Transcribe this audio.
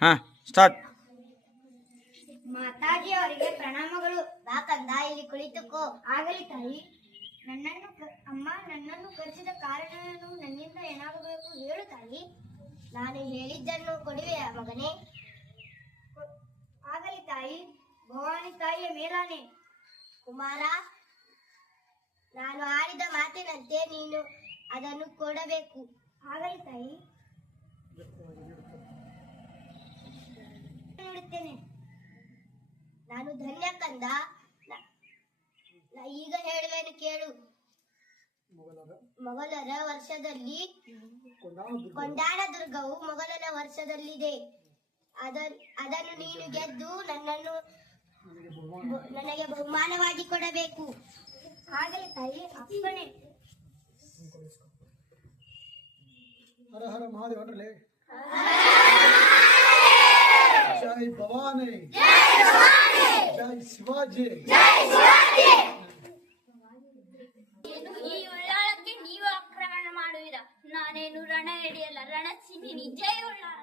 ಹಾಂ ಸ್ಟಾರ್ಟ್. ಮಾತಾಜಿ ಅವರಿಗೆ ಪ್ರಣಾಮಗಳು. ಬಾ ಕಂದ, ಇಲ್ಲಿ ಕುಳಿತುಕೋ. ಆಗಲಿ ತಾಯಿ. ಅಮ್ಮ ನನ್ನನ್ನು ಕರೆಸಿದ ಕಾರಣವನ್ನು ನನ್ನಿಂದ ಏನಾಗಬೇಕು ಹೇಳು ತಾಯಿ. ನಾನು ಹೇಳಿದ್ದನ್ನು ಕೊಡುವೆಯ ಮಗನೇ? ಆಗಲಿ ತಾಯಿ. ಭವಾನಿ ತಾಯಿಯ ಮೇಲಾನೆ. ಕುಮಾರ, ನಾನು ಆಡಿದ ಮಾತಿನಂತೆ ನೀನು ಅದನ್ನು ಕೊಡಬೇಕು. ಆಗಲಿ ತಾಯಿ. ನೋಡುತ್ತೇನೆ. ನಾನು ಧನ್ಯ ಕಂದ. ಈಗ ಹೇಳುವೆನು ಕೇಳು. ಮೊಘಲರ ವರ್ಷದಲ್ಲಿ ಕೊಂಡಾಣ ದುರ್ಗವು ಮೊಘಲನ ವರ್ಷದಲ್ಲಿದೆ. ಅದನ್ನು ನೀನು ಗೆದ್ದು ನನಗೆ ಬಹುಮಾನವಾಗಿ ಕೊಡಬೇಕು. ಆಗಲಿ ತಾಯಿ, ಅಪ್ಪಣೆ. ಹರ ಹರ ಮಹಾದೇವನ್ರಲೇ. ಜೈ ಭವಾನಿ, ಜೈ ಶಿವಾಜಿ. ಈ ಉಳ್ಳಾಳಕ್ಕೆ ನೀವು ಆಕ್ರಮಣ ಮಾಡುವಿರ. ನಾನೇನು ರಣ ಹಿಡಿಯಲ್ಲ, ರಣಚಿನಿ ಜೈ ಉಳ್ಳಾಳ.